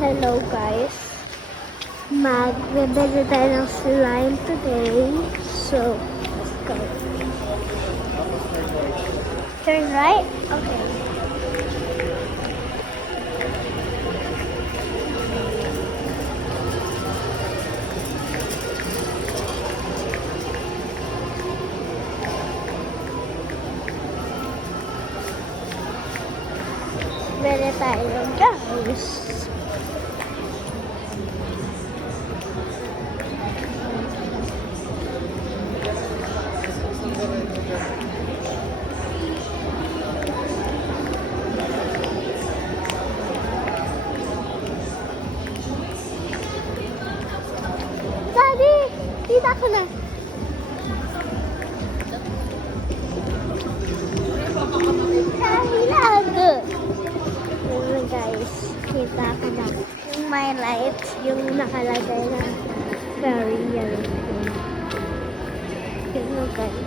Hello guys, magbebenta tayo ng slime today. So, let's go. Turn right? Okay. Bili tayo guys. Daddy, kita ko na. Kahilago. Yun guys, kita ko na. Yung my lights, yung nakalagay na very yellow. Yun guys.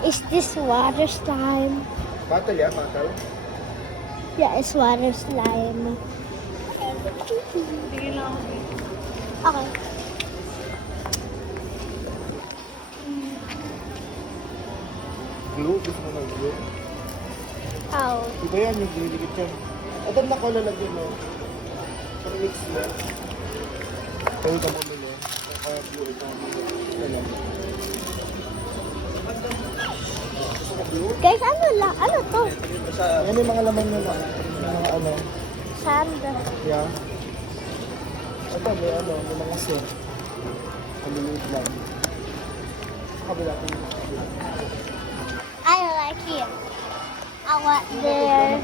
Is this water slime? Bottle ya, bottle. Yeah, it's water slime. Okay. Glue, gusto mo ng glue? Ow. Iba yan, yung diniligit yan. Ito na ko lalagyan mo. Pag mix mo. Kaya ka mo nila. Kaya glue ito. Ayan. Gusto mo glue? Guys, ano lang? Ano to? Yan yung mga laman nila. Yung mga ano. Sand. Yeah. Ito, may ano, may mga set. Kaliliit lang. Kabila ko. I like it. I want there.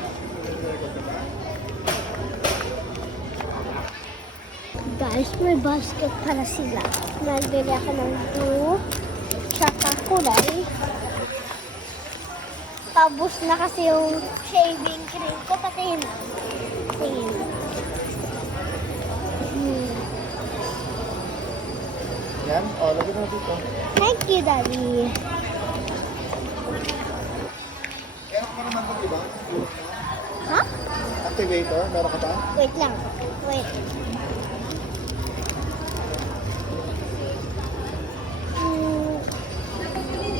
Guys, may basket para sila. Nagbili ako ng blue, tsaka kulay. Tapos na kasi yung shaving cream ko. Patingin na. Tingin. Yan. O, lagyan mo dito. Thank you, Daddy. Meron ka naman ito, diba? Ha? Activator, meron ka pa? Wait lang. Wait.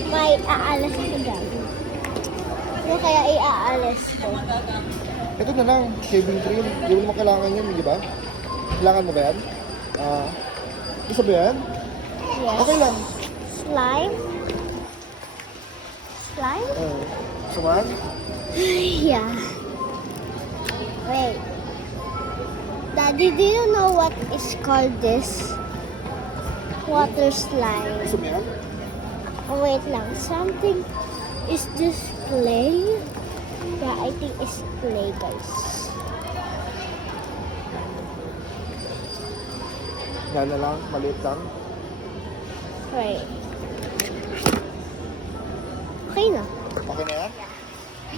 May aalas ko dyan. Ano kaya iaalas ko? Ito na lang, shaving cream. Hindi mo naman kailangan yun, di ba? Kailangan mo ba yan? Gusto ba yan? Yes. Okay lang. Slime? Slime? Gusto mo yan? Yeah. Wait. Daddy, do you know what is called this? Water slime. Gusto mo yan? Oh, wait lang. Something. Is this clay? Yeah, I think it's clay, guys. Yan na lang, maliit lang. Right. Okay na. Okay na yan?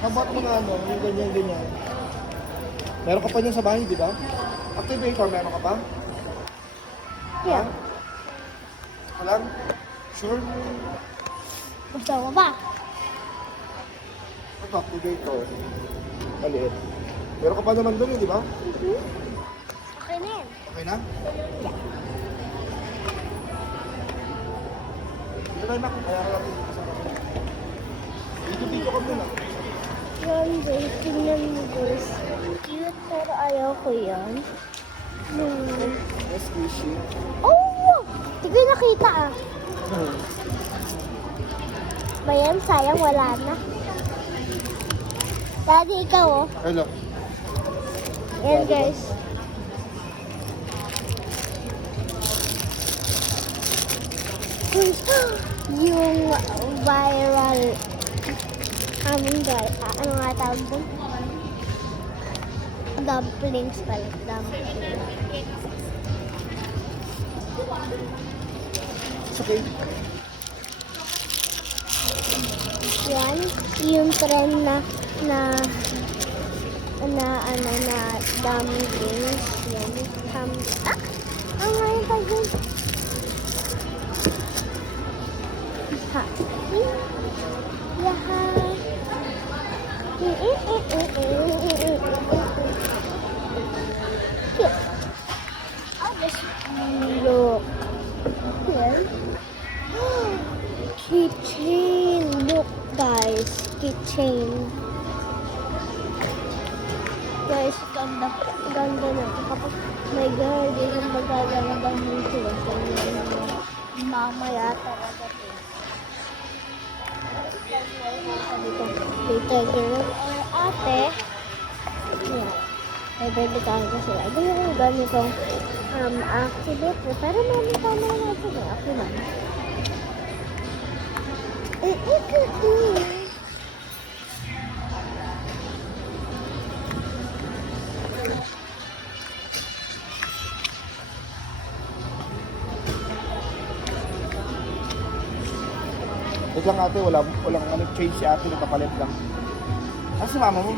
Habang mo na ano, yung ganyan-ganyan. Meron ka pa dyan sa bahay, di ba? Activator, meron ka pa? Yeah. Alam? Sure? Gusto mo ba? Ito, activator. Maliit. Meron ka pa naman doon, di ba? Okay na yan. Okay na? Yeah. Dito tayo na. Kaya ka lang dito ka muna. Yan, guys. Tingnan mo, guys. Cute, pero ayaw ko yan. Yes, squishy. Oh! Hindi ko nakita ah. Ba yan? Sayang, wala na. Daddy, ikaw oh. Hello. Yan, guys. Yung viral ano nga tawag doon? Dumplings pala. Dumplings. It's okay. Yan, yung trend na dummy games. Yan, ang ngayon pa yun. Ha. Yaha. Here. Oh, this look. Here. Keychain. Look, guys. Keychain. Guys, ganda. Ganda na. Kapag may girl, di yung magaganda nito. Mamaya talaga ito. Dito, girl or ate. Yeah. May bibitahan ko sila. Ito yung ganitong activator. Pero mami, tama na ito. Ako na. Wait lang ate, walang change si ate, nagpapalit lang. Ah, si mama mo?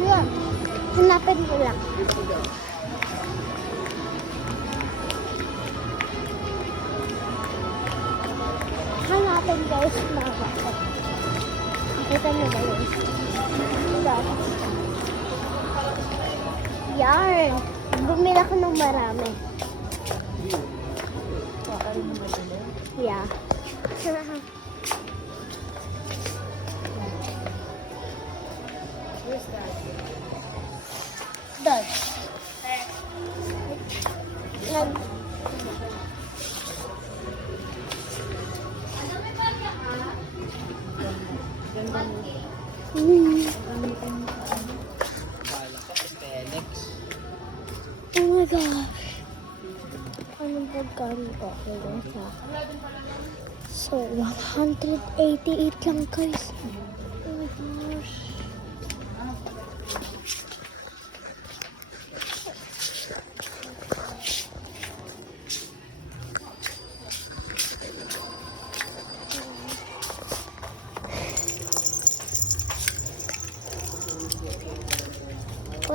Diyan. Hanapin ko lang. Hanapin guys, mama ko. Kita mo ba yun? Diyan. Yarn. Bumila ko ng marami. Yeah. Doon. Oh my gosh. Anong pagkain ko? So, 188 lang guys. Oh my gosh.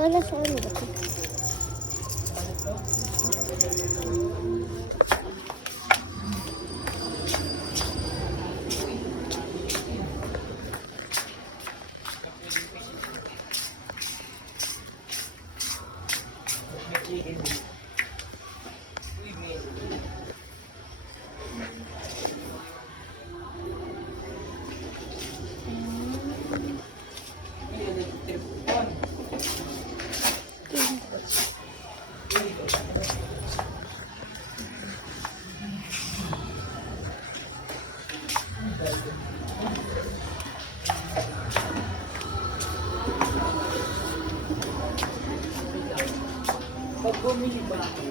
Wala sa ano ba ito? Pag bumili ba ako?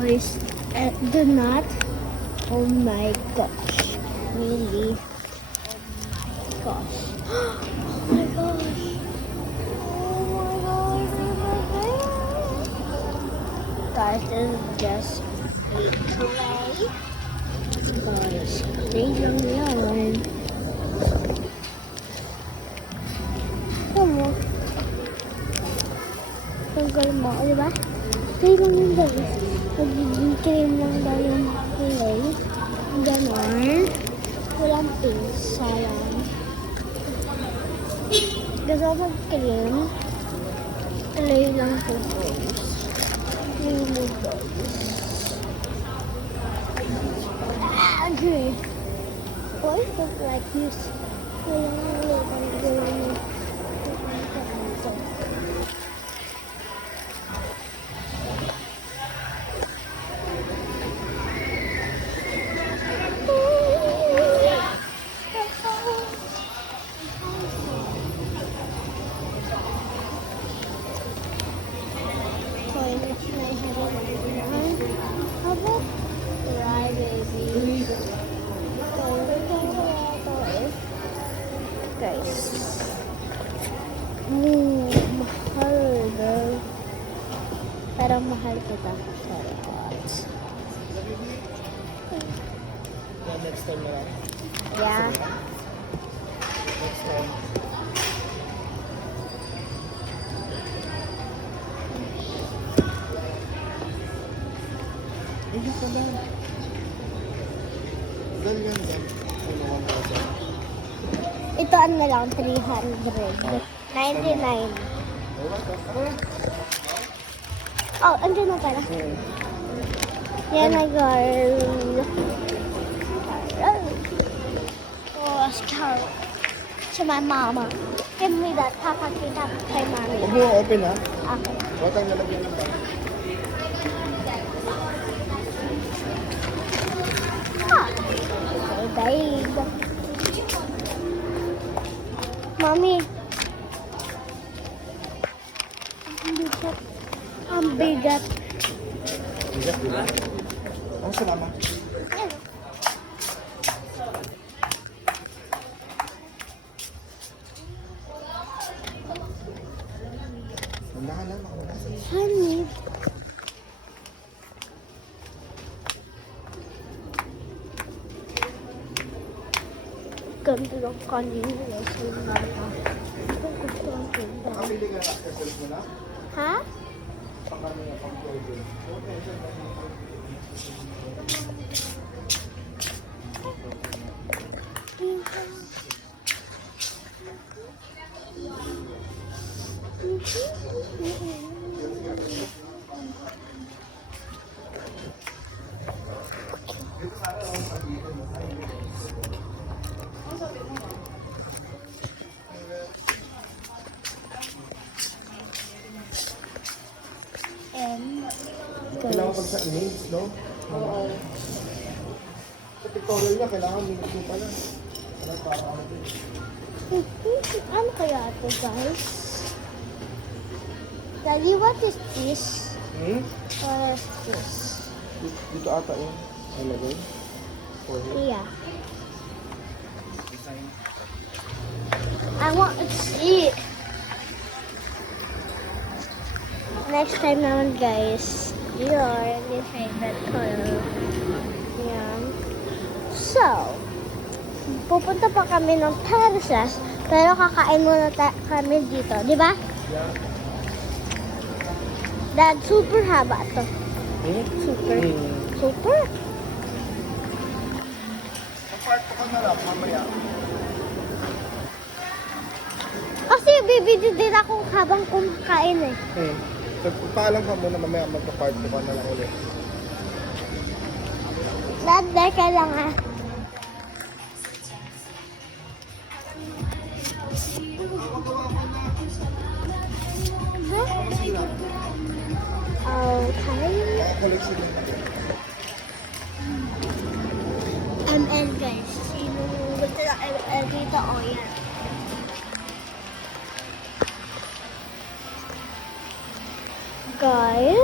Guys, the nut. Oh my gosh. Really? Oh my gosh. Oh my gosh. Oh my gosh. Guys, this is just clay. Guys, clay lang yan. Tama. Tanggal mo, di ba? Clay lang yun guys. Magiging cream lang daw yung clay. Ganon. Walang pink. Sayang. Gusto ko mag-cream. Clay lang po guys. Really guys. Okay. Why look like this? How about try, baby? Guys. Mahal daw. Parang mahal ko ta. Charot. Next time na lang. Yeah. Next time. Ayun pala. Ganyan yan. Ano, 1,000. Ito ano lang, 399. Oh, andyan na pala. Yan na, girl. Oh, scout. To my mama. Give me that. Papakita ko kay mommy. Huwag mo open ha. Okay. Huwag kang lalagyan ng bag. Ah. Okay, babe. Mommy. Ang bigat. Ang bigat. Bigat, di ba? Ang salamat. Yan. Handa ka na, makamuna. Honey. Ganito lang kanina. So, mama. Ito gusto ang tinda. Nakabili ka na accessories mo na? Ha? Pang ano na, pang clothing. Okay, sir. And, Kailangan pag sa nails, no? Oo. Sa pictorial niya, kailangan minutes mo pala. Ano para ano din? ano kaya ito, guys? Daddy, what is this? Hmm? What is this? Dito ata yun. Ano ba yun? For here. Yeah. I want to see it. Next time naman, guys, your favorite color. Yan. So, pupunta pa kami ng Parisas, pero kakain muna kami dito, di ba? Yeah. Dad, super haba to. Hmm? Super. Hmm. Super? Apart ko na lang, mamaya. Kasi bibidyo din ako habang kumakain eh. Hmm. So, paalam ka muna, mamaya magpa-part ko na lang ulit. Dad, teka lang ah. Okay. Collection mo. ML guys. Sino gusto na ML dito? O yan. Guys.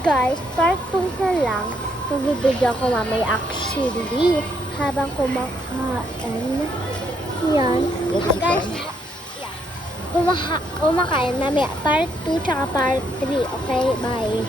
Guys, part 2 na lang. Magbibigyan ko mamaya actually habang kumakain. Yan. Guys, yeah. Kumakain mamaya part 2 tsaka part 3. Okay, bye.